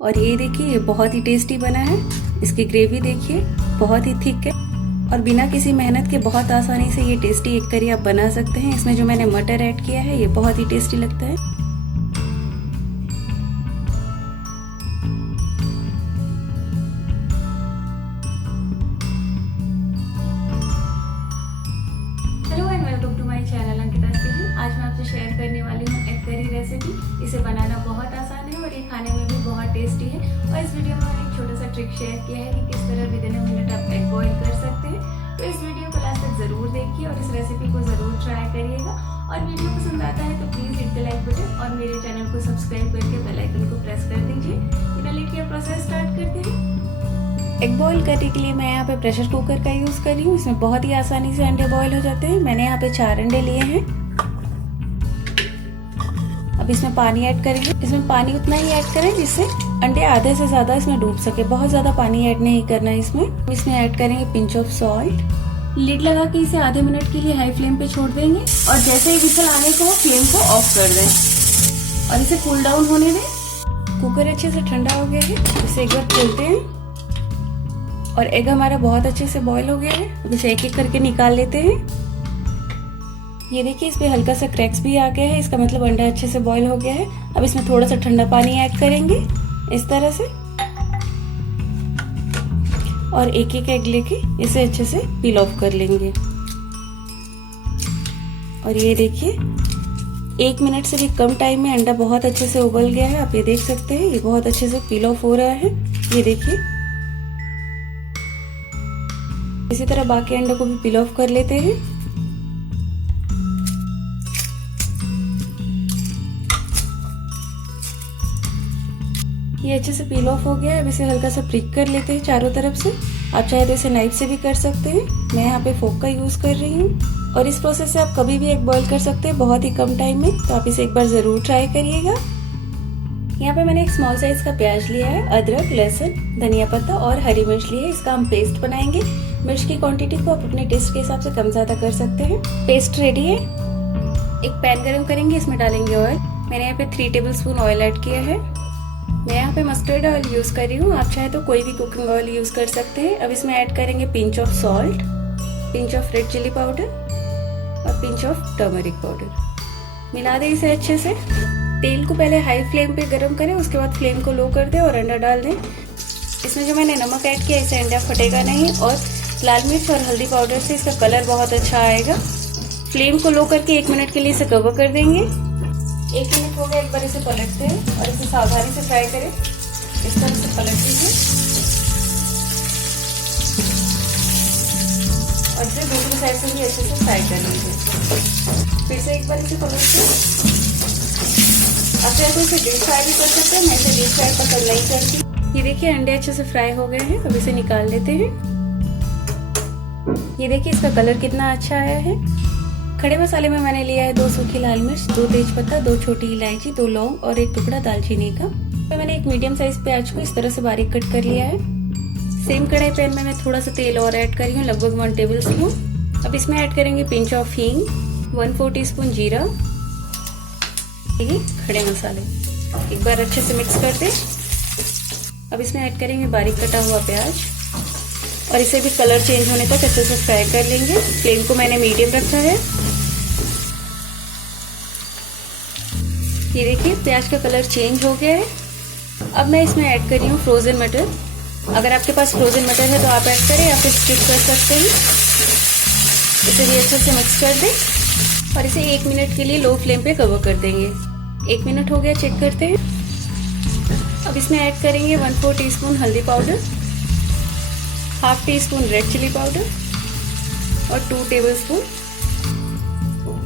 और ये देखिए, ये बहुत ही टेस्टी बना है। इसकी ग्रेवी देखिए, बहुत ही थिक है और बिना किसी मेहनत के बहुत आसानी से ये टेस्टी एग करी आप बना सकते हैं। इसमें जो मैंने मटर ऐड किया है, ये बहुत ही टेस्टी लगता है। आज मैं आपसे शेयर करने वाली हूँ एग करी रेसिपी। इसे बनाना बहुत आसान है और ये खाने में भी बहुत टेस्टी है। और इस वीडियो में मैंने एक छोटा सा ट्रिक शेयर किया है कि किस तरह विदिन अ मिनट आप एग बॉईल कर सकते हैं। तो इस वीडियो को लास्ट तक ज़रूर देखिए और इस रेसिपी को ज़रूर ट्राई करिएगा। और वीडियो पसंद आता है तो please hit the like button और मेरे चैनल को सब्सक्राइब करके बेल आइकन को प्रेस कर दीजिए। बिना लेट के प्रोसेस स्टार्ट करते हैं। एग बॉईल करने के लिए मैं यहाँ पे प्रेशर कुकर का यूज़ कर रही हूँ। इसमें बहुत ही आसानी से अंडे बॉईल हो जाते हैं। मैंने यहाँ पे 4 अंडे लिए हैं। अब इसमें पानी ऐड करेंगे। इसमें पानी उतना ही ऐड करें जिससे अंडे आधे से ज़्यादा इसमें डूब सके। बहुत ज़्यादा पानी ऐड नहीं करना है इसमें ऐड करेंगे पिंच ऑफ सॉल्ट। लिड लगा के इसे आधे मिनट के लिए हाई फ्लेम पे छोड़ देंगे और जैसे ही विसल आने को फ्लेम को ऑफ कर दें और इसे कूल डाउन होने दें। कुकर अच्छे से ठंडा हो गया है। इसे एक बार खोलते हैं और एग हमारा बहुत अच्छे से बॉईल हो गया है। अब इसे एक एक करके निकाल लेते हैं। ये देखिए, इस पे हल्का सा क्रैक्स भी आ गया है। इसका मतलब अंडा अच्छे से बॉईल हो गया है। अब इसमें थोड़ा सा ठंडा पानी ऐड करेंगे इस तरह से और एक एक एग लेके इसे अच्छे से पील ऑफ कर लेंगे। और ये देखिए, 1 मिनट से भी कम टाइम में अंडा बहुत अच्छे से उबल गया है। आप ये देख सकते हैं, ये बहुत अच्छे से पील ऑफ हो रहा है। ये देखिए, इसी तरह बाकी अंडे को भी पील ऑफ कर लेते हैं। ये अच्छे से पील ऑफ हो गया है। अब इसे हल्का सा प्रिक कर लेते हैं चारों तरफ से। आप चाहे तो इसे नाइफ से भी कर सकते हैं। मैं यहाँ पे फोक का यूज़ कर रही हूँ। और इस प्रोसेस से आप कभी भी एग बॉईल कर सकते हैं बहुत ही कम टाइम में। तो आप इसे एक बार ज़रूर ट्राई करिएगा। यहाँ पे मैंने एक स्मॉल साइज का प्याज लिया है। अदरक, लहसुन, धनिया पत्ता और हरी मिर्च ली है। इसका हम पेस्ट बनाएंगे। मिर्च की क्वांटिटी को आप अपने टेस्ट के हिसाब से कम ज़्यादा कर सकते हैं। पेस्ट रेडी है। एक पैन गरम करेंगे, इसमें डालेंगे ऑयल। मैंने यहाँ पे 3 टेबल स्पून ऑयल ऐड किया है। मैं यहाँ पे मस्टर्ड ऑयल यूज़ कर रही हूँ। आप चाहे तो कोई भी कुकिंग ऑयल यूज़ कर सकते हैं। अब इसमें ऐड करेंगे pinch of salt, pinch of red chilli powder और पिंच ऑफ टर्मरिक पाउडर। मिला दें इसे अच्छे से। तेल को पहले हाई फ्लेम पे गरम करें, उसके बाद फ्लेम को लो कर दें और अंडा डाल दें। इसमें जो मैंने नमक ऐड किया, इससे अंडा फटेगा नहीं और लाल मिर्च और हल्दी पाउडर से इसका कलर बहुत अच्छा आएगा। फ्लेम को लो करके 1 मिनट के लिए इसे कवर कर देंगे। 1 मिनट हो गया, एक बार इसे पलटते हैं और इसे सावधानी से फ्राई करें। इस तरह से पलट दीजिए और इसे दूसरी साइड से भी अच्छे से फ्राई कर लीजिए। फिर से एक बार इसे पलटते हैं। आप चाहे तो इसे डीप फ्राई भी कर सकते हैं। मैं इसे डीप फ्राई पसंद नहीं करती। ये देखिए, अंडे अच्छे से फ्राई हो गए हैं। अब इसे निकाल लेते हैं। ये देखिए, इसका कलर कितना अच्छा आया है। खड़े मसाले में मैंने लिया है 2 सूखी लाल मिर्च, 2 तेजपत्ता, 2 छोटी इलायची, 2 लौंग और 1 टुकड़ा दालचीनी का। तो मैंने एक मीडियम साइज प्याज को इस तरह से बारीक कट कर लिया है। सेम कढ़ाई पैन में मैं थोड़ा सा तेल और ऐड कर रही हूँ, लगभग 1 टेबल स्पून। अब इसमें ऐड करेंगे पिंच ऑफ हींग, 1/4 टीस्पून जीरा, ये खड़े मसाले। एक बार अच्छे से मिक्स कर दें। अब इसमें ऐड करेंगे बारीक कटा हुआ प्याज और इसे भी कलर चेंज होने तक अच्छे से फ्राई कर लेंगे। फ्लेम को मैंने मीडियम रखा है। ये देखिए, प्याज का कलर चेंज हो गया है। अब मैं इसमें ऐड कर रही हूँ फ्रोजन मटर। अगर आपके पास फ्रोजन मटर है तो आप ऐड करें या फिर स्किप कर सकते हैं। इसे भी अच्छे से मिक्स कर दें और इसे 1 मिनट के लिए लो फ्लेम पे कवर कर देंगे। 1 मिनट हो गया, चेक करते हैं। अब इसमें ऐड करेंगे 1/4 टीस्पून हल्दी powder, 1/2 teaspoon red chilli powder और 2 टेबल स्पून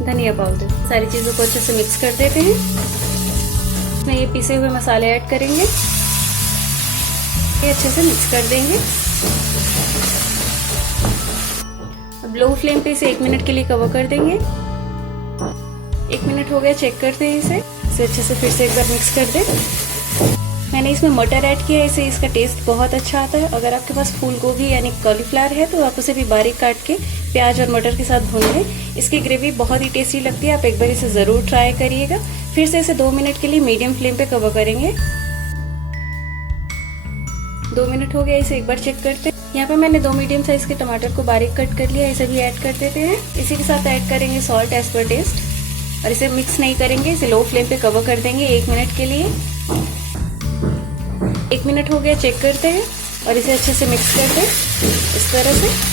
धनिया पाउडर। सारी चीज़ों को अच्छे से मिक्स कर देते हैं। इसमें ये पिसे हुए मसाले ऐड करेंगे, ये अच्छे से मिक्स कर देंगे। अब लो फ्लेम पे इसे 1 मिनट के लिए कवर कर देंगे। 1 मिनट हो गया, चेक करते हैं इसे अच्छे से फिर से एक बार मिक्स कर दें। मैंने इसमें मटर ऐड किया है, इससे इसका टेस्ट बहुत अच्छा आता है। अगर आपके पास फूल गोभी यानी कॉलीफ्लावर है तो आप उसे भी बारीक काट के प्याज और मटर के साथ भून लें। इसकी ग्रेवी बहुत ही टेस्टी लगती है। आप एक बार इसे ज़रूर ट्राई करिएगा। फिर से इसे 2 मिनट के लिए मीडियम फ्लेम पे कवर करेंगे। 2 मिनट हो गया, इसे एक बार चेक करते हैं। यहाँ पे मैंने 2 मीडियम साइज के टमाटर को बारीक कट कर लिया, इसे भी ऐड कर देते हैं। इसी के साथ ऐड करेंगे सॉल्ट एज पर टेस्ट और इसे मिक्स नहीं करेंगे, इसे लो फ्लेम पे कवर कर देंगे 1 मिनट के लिए। 1 मिनट हो गया, चेक करते हैं और इसे अच्छे से मिक्स कर दें इस तरह से।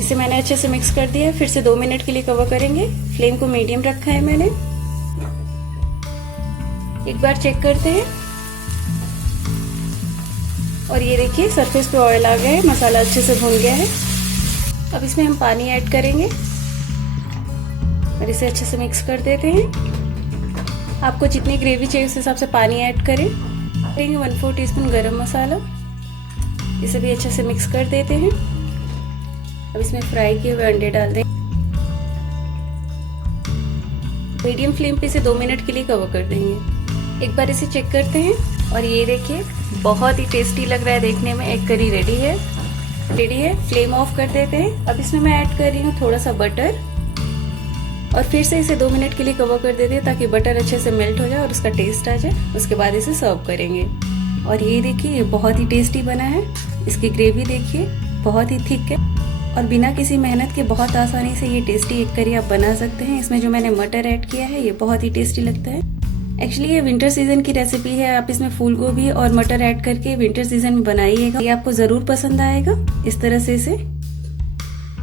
इसे मैंने अच्छे से मिक्स कर दिया, फिर से 2 मिनट के लिए कवर करेंगे। फ्लेम को मीडियम रखा है मैंने। एक बार चेक करते हैं और ये देखिए सरफेस पे ऑयल आ गया है, मसाला अच्छे से भुन गया है। अब इसमें हम पानी ऐड करेंगे और इसे अच्छे से मिक्स कर देते हैं। आपको जितनी ग्रेवी चाहिए उस हिसाब से पानी ऐड करें। 1/4 टीस्पून गरम मसाला, इसे भी अच्छे से मिक्स कर देते हैं। अब इसमें फ्राई किए हुए अंडे डाल दें। मीडियम फ्लेम पे इसे 2 मिनट के लिए कवर कर देंगे। एक बार इसे चेक करते हैं और ये देखिए बहुत ही टेस्टी लग रहा है देखने में। एग करी रेडी है। फ्लेम ऑफ कर देते हैं। अब इसमें मैं ऐड कर रही हूँ थोड़ा सा बटर और फिर से इसे 2 मिनट के लिए कवर कर देते हैं ताकि बटर अच्छे से मेल्ट हो जाए और उसका टेस्ट आ जाए। उसके बाद इसे सर्व करेंगे। और ये देखिए ये बहुत ही टेस्टी बना है। इसकी ग्रेवी देखिए बहुत ही थिक है और बिना किसी मेहनत के बहुत आसानी से ये टेस्टी एग करी आप बना सकते हैं। इसमें जो मैंने मटर ऐड किया है ये बहुत ही टेस्टी लगता है। एक्चुअली ये विंटर सीजन की रेसिपी है। आप इसमें फूल गोभी और मटर ऐड करके विंटर सीजन में बनाइएगा, ये आपको जरूर पसंद आएगा। इस तरह से इसे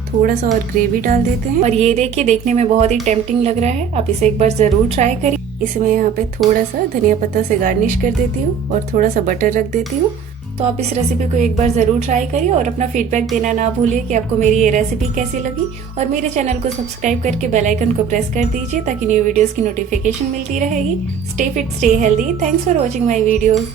थोड़ा सा और ग्रेवी डाल देते हैं और ये देखिए देखने में बहुत ही टेम्पटिंग लग रहा है। आप इसे एक बार जरूर ट्राई करिए। इसमें यहाँ पे थोड़ा सा धनिया पत्ता से गार्निश कर देती हूँ और थोड़ा सा बटर रख देती हूँ। तो आप इस रेसिपी को एक बार ज़रूर ट्राई करिए और अपना फीडबैक देना ना भूलिए कि आपको मेरी ये रेसिपी कैसी लगी। और मेरे चैनल को सब्सक्राइब करके बेल आइकन को प्रेस कर दीजिए ताकि न्यू वीडियोस की नोटिफिकेशन मिलती रहेगी। Stay fit, stay healthy. Thanks for watching my videos.